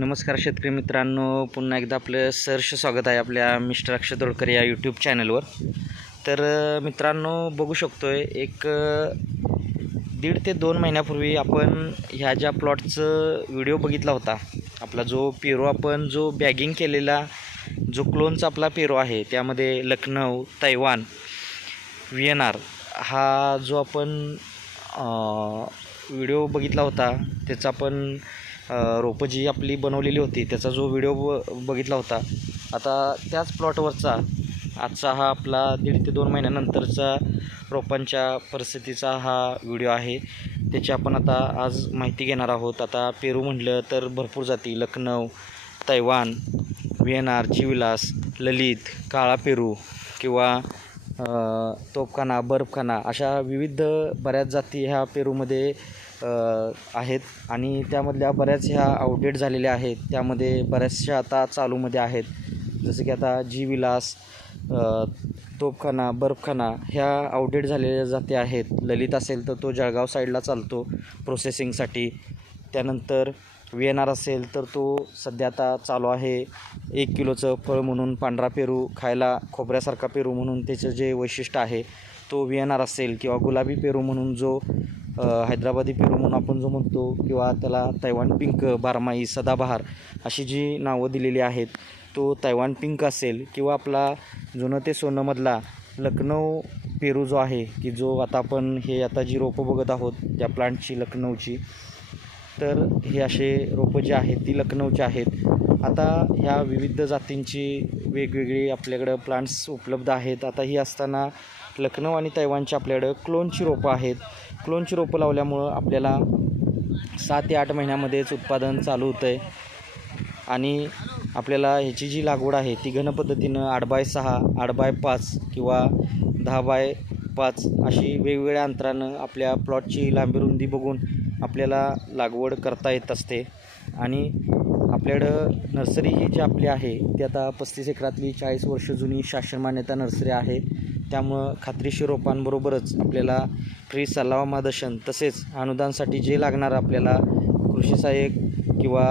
नमस्कार शेतकरी मित्रांनो पुन्हा एकदा आपलं सहर्ष स्वागत आहे आपल्या मिस्टर अक्षय तोडकर या यूट्यूब चॅनलवर तर मित्रांनो बघू शकतो आहे एक दीड ते दोन महिन्यापूर्वी आपण ह्या ज्या प्लॉटचं व्हिडिओ बघितला होता आपला जो पेरो आपण जो बॅगिंग केलेला जो क्लोनचा आपला पेरो आहे त्यामध्ये Lucknow Taiwan V N R हा जो आपण व्हिडिओ बघितला होता त्याचा आपण रोपं जी आपली बनवलेली होती त्याचा जो व्हिडिओ ब बघितला होता आता त्याच प्लॉटवरचा आजचा हा आपला दीड ते दोन महिन्यानंतरचा रोपांच्या परिस्थितीचा हा व्हिडिओ आहे. त्याची आपण आता आज माहिती घेणार आहोत. आता पेरू म्हटलं तर भरपूर जाती लखनौ तैवान व्ही एन चिविलास ललित काळा पेरू किंवा तोपखाना बर्फखाना अशा विविध बऱ्याच जाती ह्या पेरूमध्ये आहेत. आणि त्यामधल्या बऱ्याच ह्या आउटडेट झालेल्या आहेत. त्यामध्ये बऱ्याचशा आता चालूमध्ये आहेत. जसं की आता जी विलास तोपखाना बर्फखाना ह्या आउटडेट झालेल्या जाती आहेत. ललित असेल तर तो जळगाव साईडला चालतो प्रोसेसिंगसाठी त्यानंतर व्ही एन आर असेल तर तो सध्या आता चालू आहे. एक किलोचं फळ म्हणून पांढरा पेरू खायला खोबऱ्यासारखा पेरू म्हणून त्याचं जे वैशिष्ट्य आहे तो व्ही एन आर असेल. किंवा गुलाबी पेरू म्हणून जो हैदराबादी पेरू म्हणून आपण जो म्हणतो किंवा त्याला तैवान पिंक बारमाही सदाबहार अशी जी नावं दिलेली आहेत तो तैवान पिंक असेल. किंवा आपला जुनं ते सोनंमधला लखनौ पेरू जो आहे की जो आता आपण हे आता जी रोपं बघत आहोत त्या प्लांटची लखनौची तर हे असे रोपं जी आहेत ती लखनौची आहेत. आता ह्या विविध जातींची वेगवेगळी आपल्याकडं प्लांट्स उपलब्ध आहेत. आता ही असताना लखनौ आणि तैवानची आपल्याकडं क्लोनची रोपं आहेत. क्लोनची रोपं लावल्यामुळं आपल्याला सात ते आठ महिन्यामध्येच उत्पादन चालू होतं आहे आणि आपल्याला ह्याची जी लागवड आहे ती घन पद्धतीनं आठ बाय सहा आठ बाय पाच किंवा दहा बाय पाच अशी वेगवेगळ्या अंतरानं आपल्या प्लॉटची लांबी रुंदी बघून आपल्याला लागवड करता येत असते. आणि आपल्याकडं नर्सरी ही जी आपली आहे ती आता पस्तीस एकरातली चाळीस वर्ष जुनी शासन मान्यता नर्सरी आहे. त्यामुळं खात्रीशीर रोपांबरोबरच आपल्याला फ्री सल्ला मार्गदर्शन तसेच अनुदानसाठी जे लागणार आपल्याला कृषी सहाय्यक किंवा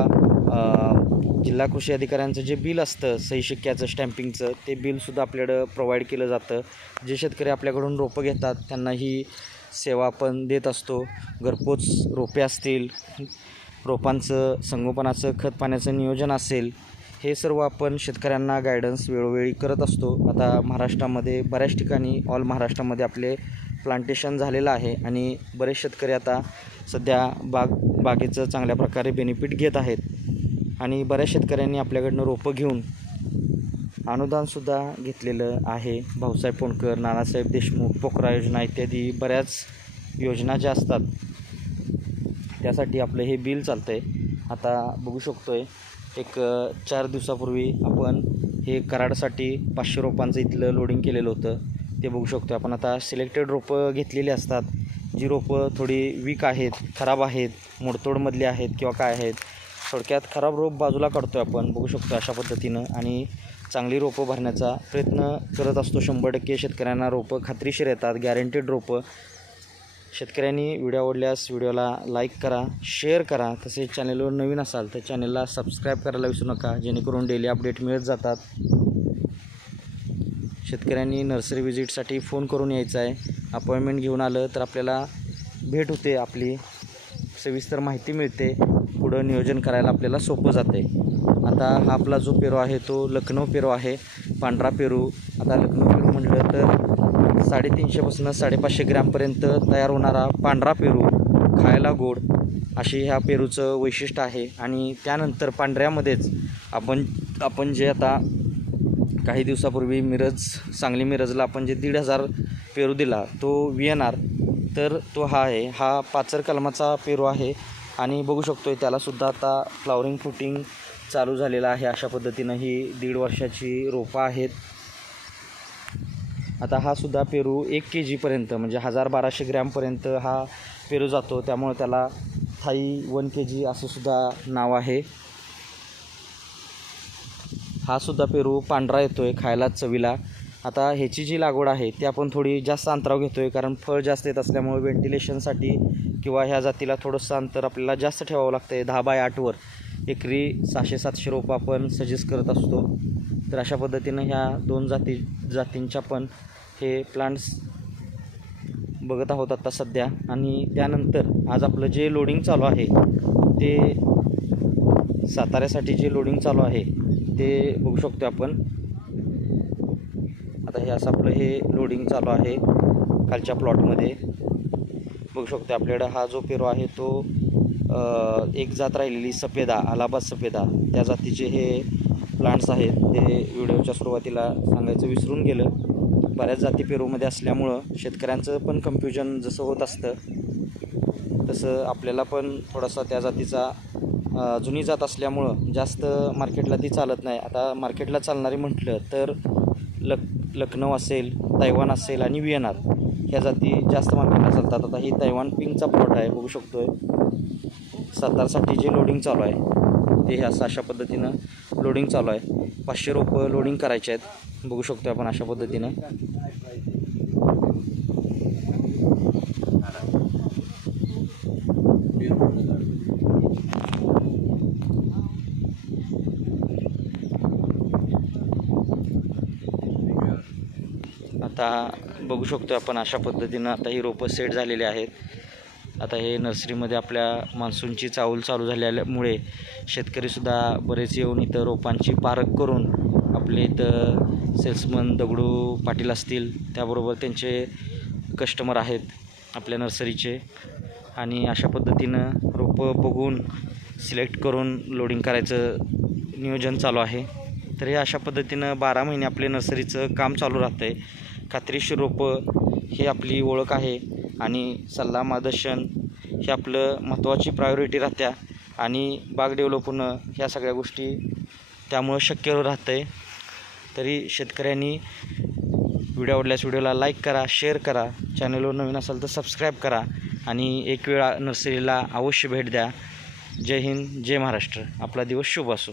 जिल्हा कृषी अधिकाऱ्यांचं जे बिल असतं सही शिक्क्याचं स्टॅम्पिंगचं ते बिलसुद्धा आपल्याकडं प्रोव्हाइड केलं जातं. जे शेतकरी आपल्याकडून रोपं घेतात त्यांना ही सेवा आपण देत असतो. घरपोच रोपे असतील रोपांचं संगोपनाचं खत पाण्याचं नियोजन असेल हे सर्व आपण शेतकऱ्यांना गायडन्स वेळोवेळी करत असतो. आता महाराष्ट्रामध्ये बऱ्याच ठिकाणी ऑल महाराष्ट्रामध्ये आपले प्लांटेशन झालेलं आहे आणि बरेच शेतकरी आता सध्या बाग बागेचं चांगल्या प्रकारे बेनिफिट घेत आहेत. आणि बऱ्याच शेतकऱ्यांनी आपल्याकडनं रोपं घेऊन अनुदानसुद्धा घेतलेलं आहे. भाऊसाहेब पोंडकर नानासाहेब देशमुख पोखरा योजना इत्यादी बऱ्याच योजना ज्या असतात त्यासाठी आपलं हे बिल चालतं आहे आता बघू शकतो आहे एक चार दिवसापूर्वी आपण हे कराडसाठी पाचशे रोपांचं इथलं लोडिंग केलेलं होतं. ते बघू शकतो आपण. आता सिलेक्टेड रोपं घेतलेली असतात. जी रोपं थोडी वीक आहेत खराब आहेत मोडतोडमधली आहेत किंवा काय आहेत थोडक्यात खराब रोप बाजूला काढतो आहे आपण. बघू शकतो अशा पद्धतीनं. आणि चांगली रोपं भरण्याचा प्रयत्न करत असतो. शंभर टक्के शेतकऱ्यांना रोपं खात्रीशीर येतात गॅरंटेड रोपं. शेतकऱ्यांनी व्हिडिओ आवडल्यास व्हिडिओला लाईक करा शेअर करा. तसेच चॅनेलवर नवीन असाल तर चॅनेलला सबस्क्राईब करायला विसरू नका. जेणेकरून डेली अपडेट मिळत जातात. शेतकऱ्यांनी नर्सरी व्हिजिटसाठी फोन करून यायचं आहे. अपॉइंटमेंट घेऊन आलं तर आपल्याला भेट होते आपली. सविस्तर माहिती मिळते. पुढं नियोजन करायला आपल्याला सोपं जाते आता हा आपला जो पेरू आहे तो लखनौ पेरू आहे पांढरा पेरू. आता लखनौ पेरू म्हटलं तर साडेतीनशेपासून साडेपाचशे ग्रॅमपर्यंत तयार होणारा पांढरा पेरू खायला गोड अशी ह्या पेरूचं वैशिष्ट्य आहे. आणि त्यानंतर पांढऱ्यामध्येच आपण आपण जे आता काही दिवसापूर्वी मिरज सांगली मिरजला आपण जे दीड हजार पेरू दिला तो वी एन आर तर तो हा आहे हा पाचर कलमाचा पेरू आहे. आणि बघू शकतो आहे त्यालासुद्धा आता फ्लावरिंग फ्रुटिंग चालू झालेला आहे अशा पद्धतीनं ही दीड वर्षाची रोपं आहेत. आता हा सुद्धा पेरू एक के जीपर्यंत म्हणजे हजार बाराशे ग्रॅमपर्यंत हा पेरू जातो. त्यामुळे त्याला थाई वन के जी असं सुद्धा नाव आहे. हा सुद्धा पेरू पांढरा येतो आहे खायला चवीला. आता ह्याची जी लागवड आहे ती आपण थोडी जास्त अंतराव घेतो आहे कारण फळ जास्त येत असल्यामुळे व्हेंटिलेशनसाठी किंवा ह्या जातीला थोडंसं अंतर आपल्याला जास्त ठेवावं लागतं आहे दहा बाय आठवर. एकरी सहाशे सातशे रोपं आपण सजेस्ट करत असतो. तर अशा पद्धतीनं ह्या दोन जाती जातींच्या पण हे प्लांट्स बघत आहोत आत्ता सध्या. आणि त्यानंतर आज आपलं जे लोडिंग चालू आहे ते साताऱ्यासाठी जे लोडिंग चालू आहे ते बघू शकतो आपण. आता हे असं आपलं हे लोडिंग चालू आहे खालच्या प्लॉटमध्ये बघू शकतो आपल्याकडं हा जो पेरू आहे तो एक जात राहिलेली सफेदा अलाहाबाद सफेदा त्या जातीचे हे प्लांट्स आहेत. ते व्हिडिओच्या सुरुवातीला सांगायचं विसरून गेलं. बऱ्याच जाती पेरूमध्ये असल्यामुळं शेतकऱ्यांचं पण कन्फ्युजन जसं होत असतं तसं आपल्याला पण थोडासा त्या जातीचा जुनी जात असल्यामुळं जास्त मार्केटला ती चालत नाही. आता मार्केटला चालणारी म्हटलं तर लक लखनौ असेल तैवान असेल आणि वियनार ह्या जाती जास्त मार्केटला चालतात. आता ही तैवान पिंकचा प्लॉट आहे बघू शकतोय. सातारसाठी जे लोडिंग चालू आहे ते हे असं अशा पद्धतीनं लोडिंग चालू आहे. पाचशे रोपं लोडिंग करायचे आहेत. बघू शकतो आपण अशा पद्धतीनं. आता बघू शकतो आपण अशा पद्धतीनं आता ही रोपं सेट झालेली आहेत. आता हे नर्सरीमध्ये आपल्या मान्सूनची चाऊल चालू झाल्यामुळे शेतकरीसुद्धा बरेच येऊन इथं रोपांची पारख करून आपले इथं सेल्समन दगडू पाटील असतील त्याबरोबर त्यांचे कस्टमर आहेत आपल्या नर्सरीचे. आणि अशा पद्धतीनं रोपं बघून सिलेक्ट करून लोडिंग करायचं नियोजन चालू आहे. तर हे अशा पद्धतीनं बारा महिने आपले नर्सरीचं काम चालू राहतं आहे खात्रीशीर रोपं ही आपली ओळख आहे आणि सल्ला मार्गदर्शन हे आपलं महत्त्वाची प्रायोरिटी राहत्या आणि बाग डेव्हलप होणं ह्या सगळ्या गोष्टी त्यामुळं शक्य राहतं आहे तरी शेतकऱ्यांनी व्हिडिओ आवडल्यास व्हिडिओला लाईक करा शेअर करा चॅनलवर नवीन असाल तर सबस्क्राईब करा आणि एक वेळा नर्सरीला अवश्य भेट द्या. जय हिंद जय महाराष्ट्र. आपला दिवस शुभ असो.